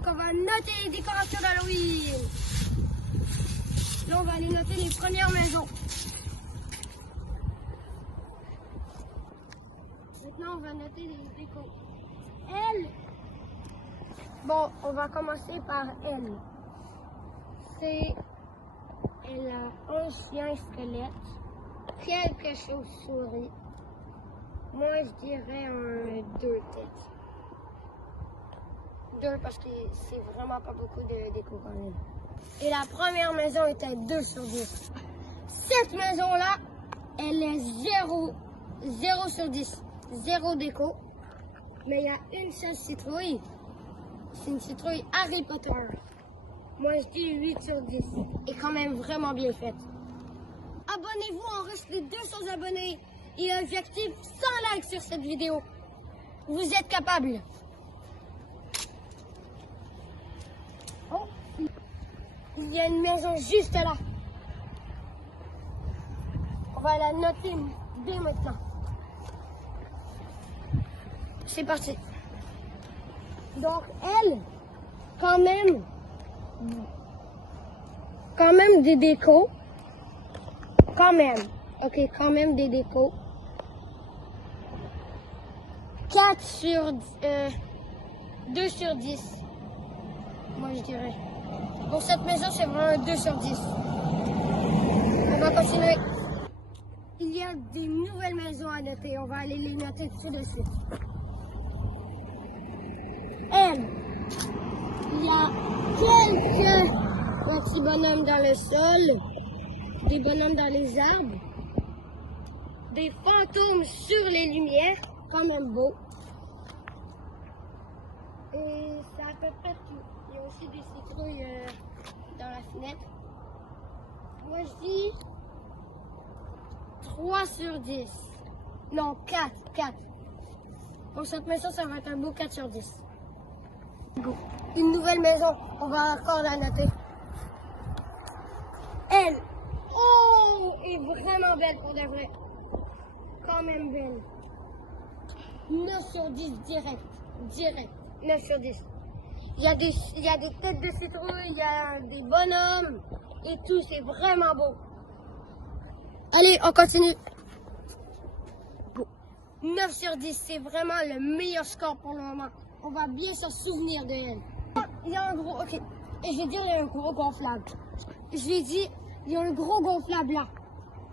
Donc, on va noter les décorations d'Halloween. Là, on va aller noter les premières maisons. Maintenant, on va noter les décos. Elle. Bon, on va commencer par elle. Elle a un chien squelette, quelques chauves-souris. Moi, je dirais un 2 têtes. 2 parce que c'est vraiment pas beaucoup de déco quand même. Et la première maison était 2 sur 10. Cette maison-là, elle est 0 sur 10. 0 déco. Mais il y a une seule citrouille. C'est une citrouille Harry Potter. Moi, je dis 8 sur 10. Et quand même vraiment bien faite. Abonnez-vous, on reste les 200 abonnés. Et objectif 100 likes sur cette vidéo. Vous êtes capables. Oh, il y a une maison juste là. On va la noter dès maintenant. C'est parti. Donc elle, quand même des décos. Quand même. Ok, quand même des décos. 4 sur 2 sur 10. Moi je dirais. Pour cette maison, c'est vraiment un 2 sur 10. On va continuer. Il y a des nouvelles maisons à noter. On va aller les noter tout de suite. Elle. Il y a quelques petits bonhommes dans le sol. Des bonhommes dans les arbres. Des fantômes sur les lumières. Quand même beau. Et c'est à peu près tout. Il y a aussi des citrouilles dans la fenêtre. Moi je dis 3 sur 10. Non, 4. Pour cette maison, ça va être un beau 4 sur 10. Go. Une nouvelle maison, on va encore la noter. Elle, oh, est vraiment belle pour de vrai. Quand même belle. 9 sur 10 direct. 9 sur 10. Il y a des têtes de citrouille, il y a des bonhommes et tout, c'est vraiment beau. Allez, on continue. Go. 9 sur 10, c'est vraiment le meilleur score pour le moment. On va bien se souvenir de elle. Il y a un gros, ok, et je vais dire il y a un gros gonflable. Je vais dire, il y a un gros gonflable là.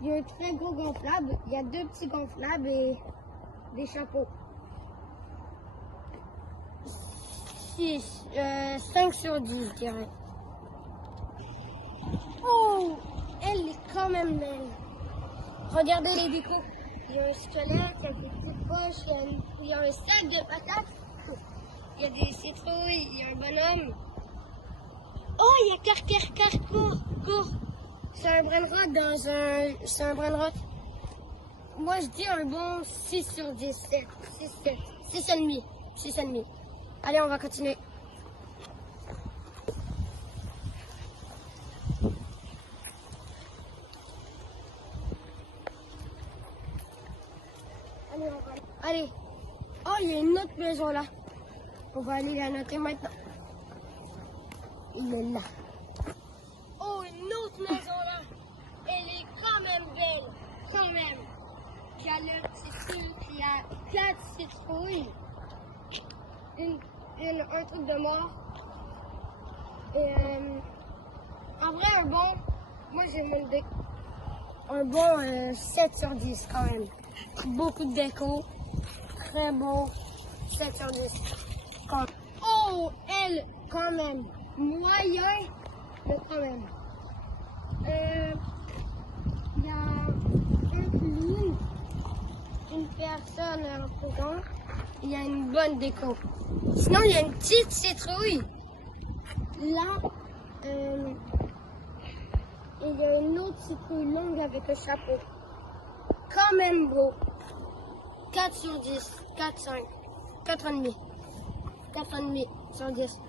Il y a un très gros gonflable, il y a 2 petits gonflables et des chapeaux. 5 sur 10, je dirais. Oh, elle est quand même belle. Regardez les décos. Il y a un squelette, il y a des petites poches, il y a un sac de patates. Il y a des citrouilles, il y a un bonhomme. Oh, il y a cours. C'est un brainrot c'est un brainrot. Moi, je dis un bon 6 sur 10. 6,5. Allez, on va continuer. Allez. Oh, il y a une autre maison là. On va aller la noter maintenant. Il est là. Oh, une autre maison là. Elle est quand même belle. Quand même. Il y a le petit truc, il y a 4 citrouilles. Un truc de mort. Et en vrai, moi j'aime un bon 7 sur 10 quand même. Beaucoup de déco. Très beau. 7 sur 10. Oh, elle, quand même. Moyen, mais quand même. Il y a un clown, une personne en courant. Il y a une bonne déco. Sinon, il y a une petite citrouille. Là, il y a une autre citrouille longue avec un chapeau. Quand même beau. 4 sur 10. 4, 5. 4,5. 4,5 sur 10.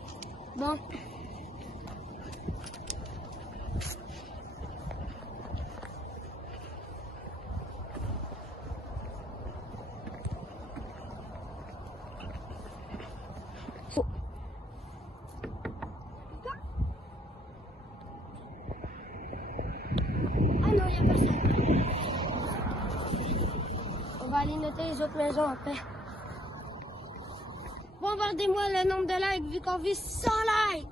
Bon. les autres maisons après. Bombardez-moi le nombre de likes vu qu'on vit 100 likes.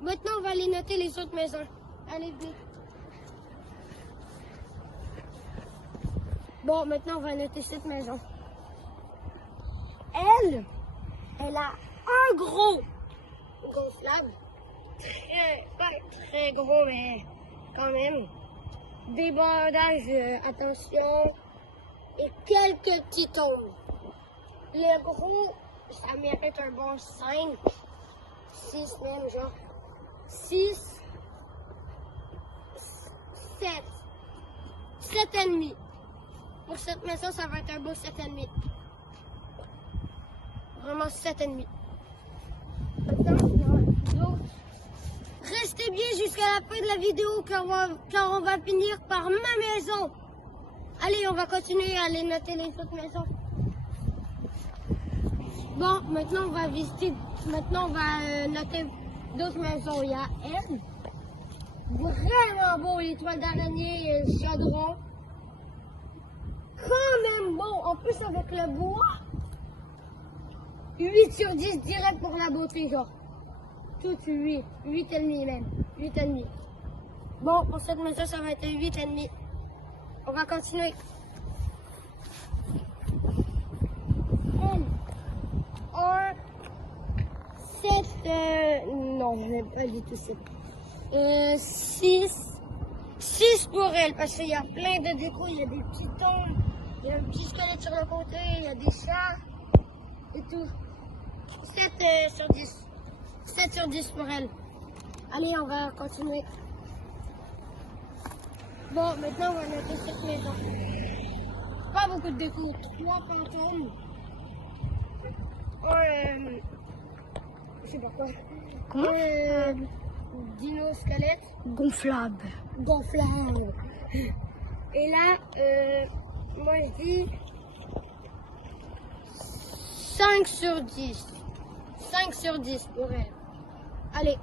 Maintenant, on va aller noter les autres maisons. Allez, vite. Bon, maintenant, on va noter cette maison. Elle a un gros gonflable. Pas très gros, mais quand même. Des bandages, attention. Et quelques petits tombes. Le gros, ça mérite un bon 5. 6 même, genre. 6. 7. 7,5. Pour cette maison, ça va être un beau 7,5. Vraiment 7,5. Restez bien jusqu'à la fin de la vidéo car on va finir par ma maison. Allez, on va continuer à aller noter les autres maisons. Bon, maintenant on va visiter, maintenant on va noter d'autres maisons. Il y a elle. Vraiment beau, l'étoile d'araignée et le chaudron. Quand même bon, en plus avec le bois. 8 sur 10 direct pour la beauté, genre. Tout 8, 8,5 même, 8,5. Bon, pour cette maison, ça va être 8,5. On va continuer. Un, 7, non, je n'ai pas du tout 7. 6 pour elle, parce qu'il y a plein de décos, il y a des petits tombes, il y a un petit squelette sur le côté, il y a des chats et tout. 7 sur 10. 7 sur 10 pour elle. Allez, on va continuer. Bon, maintenant on va noter cette maison. Pas beaucoup de décos. 3 fantômes. Je sais pas quoi. Comment? Dino squelette. Gonflable. Gonflable. Et là, moi je dis 5 sur 10. 5 sur 10 pour elle. Allez.